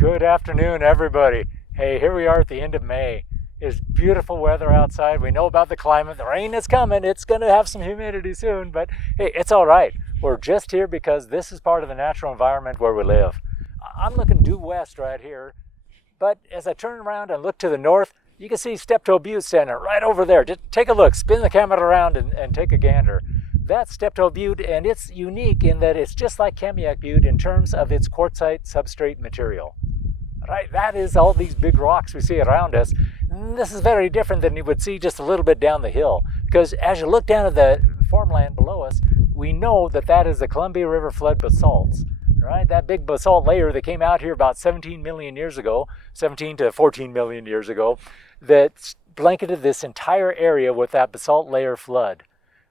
Good afternoon, everybody. Hey, here we are at the end of May. It's beautiful weather outside. We know about the climate. The rain is coming. It's going to have some humidity soon, but hey, it's all right. We're just here because this is part of the natural environment where we live. I'm looking due west right here, but as I turn around and look to the north, you can see Steptoe Butte standing right over there. Just take a look, spin the camera around and take a gander. That's Steptoe Butte, and it's unique in that it's just like Kamiak Butte in terms of its quartzite substrate material. Right, that is all these big rocks we see around us. This is very different than you would see just a little bit down the hill, because as you look down at the farmland below us, we know that that is the Columbia River flood basalts. Right, that big basalt layer that came out here about 17 million years ago, 17 to 14 million years ago, that blanketed this entire area with that basalt layer flood.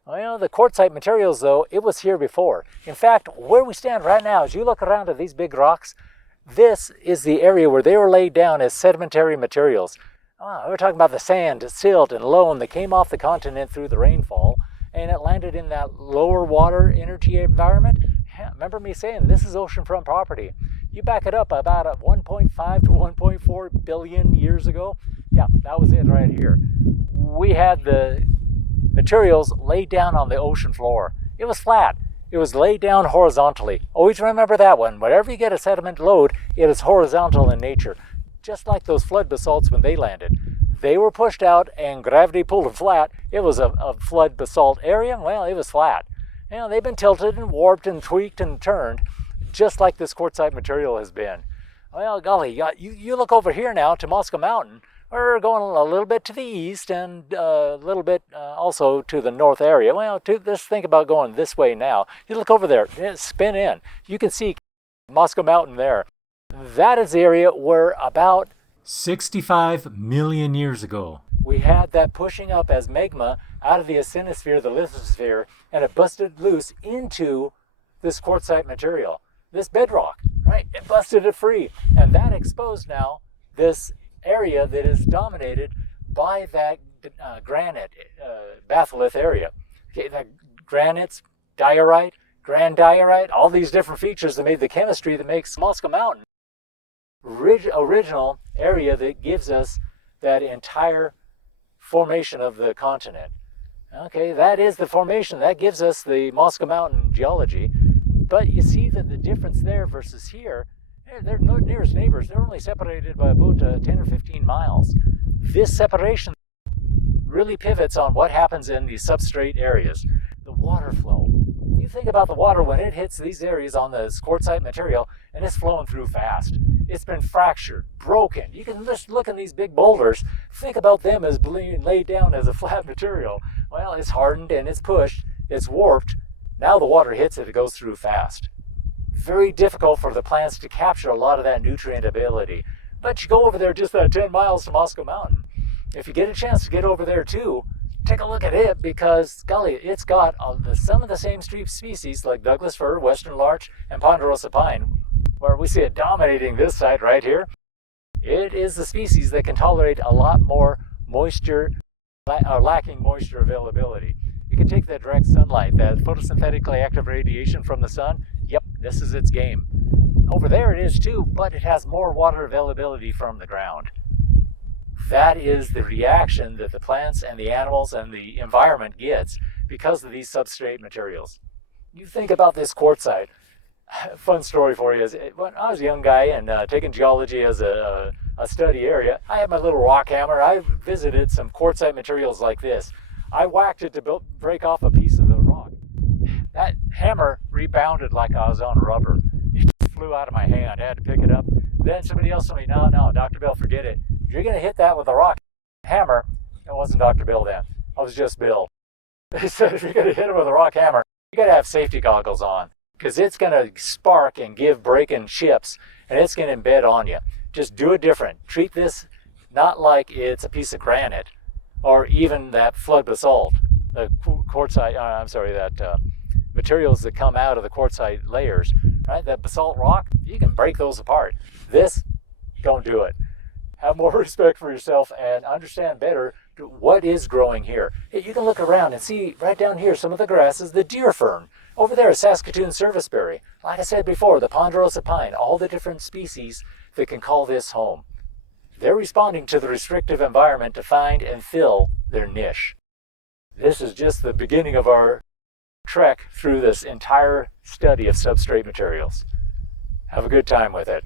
Well, the quartzite materials, though, it was here before. In fact, where we stand right now, as you look around at these big rocks, this is the area where they were laid down as sedimentary materials. We're talking about the sand, silt, and loam that came off the continent through the rainfall, and it landed in that lower water energy environment. Remember me saying this is oceanfront property. You back it up about 1.5 to 1.4 billion years ago. Yeah, that was it right here. We had the materials laid down on the ocean floor. It was flat. It was laid down horizontally. Always remember that one. Whenever you get a sediment load, it is horizontal in nature. Just like those flood basalts when they landed. They were pushed out and gravity pulled them flat. It was a flood basalt area. Well, it was flat. You know, they've been tilted and warped and tweaked and turned, just like this quartzite material has been. Well, golly, you look over here now to Moscow Mountain. We're going a little bit to the east and a little bit also to the north area. Well, just think about going this way now. You look over there, spin in. You can see Moscow Mountain there. That is the area where about 65 million years ago, we had that pushing up as magma out of the asthenosphere, the lithosphere, and it busted loose into this quartzite material, this bedrock, right? It busted it free. And that exposed now this area that is dominated by that granite, batholith area. Okay, that granites, diorite, grand diorite, all these different features that made the chemistry that makes Moscow Mountain original area that gives us that entire formation of the continent. Okay, that is the formation. That gives us the Moscow Mountain geology. But you see that the difference there versus here, they're no nearest neighbors. They're only separated by about 10 or 15 miles. This separation really pivots on what happens in these substrate areas. The water flow. You think about the water when it hits these areas on the quartzite material, and it's flowing through fast. It's been fractured, broken. You can just look at these big boulders. Think about them as being laid down as a flat material. Well, it's hardened and it's pushed. It's warped. Now the water hits it. It goes through fast. Very difficult for the plants to capture a lot of that nutrient ability. But you go over there just that 10 miles to Moscow Mountain. If you get a chance to get over there too, take a look at it because, golly, it's got some of the same species like Douglas fir, western larch, and ponderosa pine, where we see it dominating this side right here. It is the species that can tolerate a lot more moisture, or lacking moisture availability. You can take that direct sunlight, that photosynthetically active radiation from the sun. Yep, this is its game. Over there it is too, but it has more water availability from the ground. That is the reaction that the plants and the animals and the environment gets because of these substrate materials. You think about this quartzite. Fun story for you is when I was a young guy and taking geology as a study area, I had my little rock hammer. I visited some quartzite materials like this. I whacked it to break off a piece of the rock. That hammer rebounded like I was on rubber. It just flew out of my hand. I had to pick it up. Then somebody else told me, no, Dr. Bill, forget it. If you're going to hit that with a rock hammer, it wasn't Dr. Bill then. I was just Bill. They said if you're going to hit it with a rock hammer, you got to have safety goggles on because it's going to spark and give breaking chips and it's going to embed on you. Just do it different. Treat this not like it's a piece of granite or even that flood basalt, the quartzite, materials that come out of the quartzite layers, right? That basalt rock, you can break those apart. This, don't do it. Have more respect for yourself and understand better what is growing here. Hey, you can look around and see right down here some of the grasses, the deer fern. Over there, Saskatoon serviceberry. Like I said before, the ponderosa pine, all the different species that can call this home. They're responding to the restrictive environment to find and fill their niche. This is just the beginning of our trek through this entire study of substrate materials. Have a good time with it.